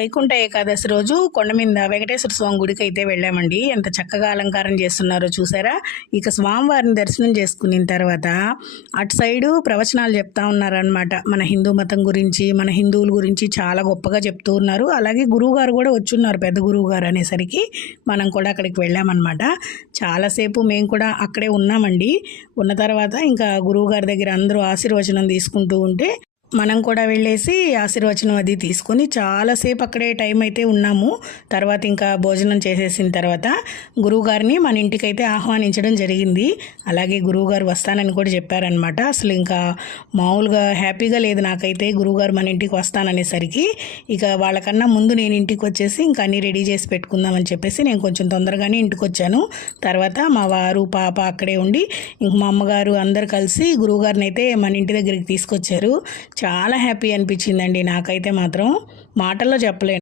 వైకుంఠ ఏకాదశి రోజు కొండ మీద వెంకటేశ్వర స్వామి గుడికి అయితే వెళ్ళామండి. ఎంత చక్కగా అలంకారం చేస్తున్నారో చూసారా? ఇక స్వామివారిని దర్శనం చేసుకున్న తర్వాత అటు సైడు ప్రవచనాలు చెప్తా ఉన్నారనమాట మన హిందూ మతం గురించి మన హిందువుల గురించి చాలా గొప్పగా చెప్తూ ఉన్నారు. అలాగే గురువు గారు కూడా వచ్చున్నారు పెద్ద గురువు గారు అనేసరికి మనం కూడా అక్కడికి వెళ్ళామన్నమాట. చాలాసేపు మేము కూడా అక్కడే ఉన్నామండి. ఉన్న తర్వాత ఇంకా గురువు గారి దగ్గర అందరూ ఆశీర్వచనం తీసుకుంటూ ఉంటే మనం కూడా వెళ్ళేసి ఆశీర్వచనం అది తీసుకొని చాలాసేపు అక్కడే టైం అయితే ఉన్నాము. తర్వాత ఇంకా భోజనం చేసేసిన తర్వాత గురువుగారిని మన ఇంటికైతే ఆహ్వానించడం జరిగింది. అలాగే గురువుగారు వస్తానని కూడా చెప్పారనమాట అసలు ఇంకా మామూలుగా హ్యాపీగా లేదు నాకైతే. గురువుగారు మన ఇంటికి వస్తాననేసరికి ఇక వాళ్ళకన్నా ముందు నేను ఇంటికి వచ్చేసి ఇంకా అన్నీ రెడీ చేసి పెట్టుకుందామని చెప్పేసి నేను కొంచెం తొందరగానే ఇంటికి వచ్చాను. తర్వాత మా వారు పాప అక్కడే ఉండి ఇంక మా అమ్మగారు అందరు కలిసి గురువుగారిని అయితే మన ఇంటి దగ్గరికి తీసుకొచ్చారు. చాలా హ్యాపీ అనిపించిందండి నాకైతే మాత్రం. మాటల్లో చెప్పలేను.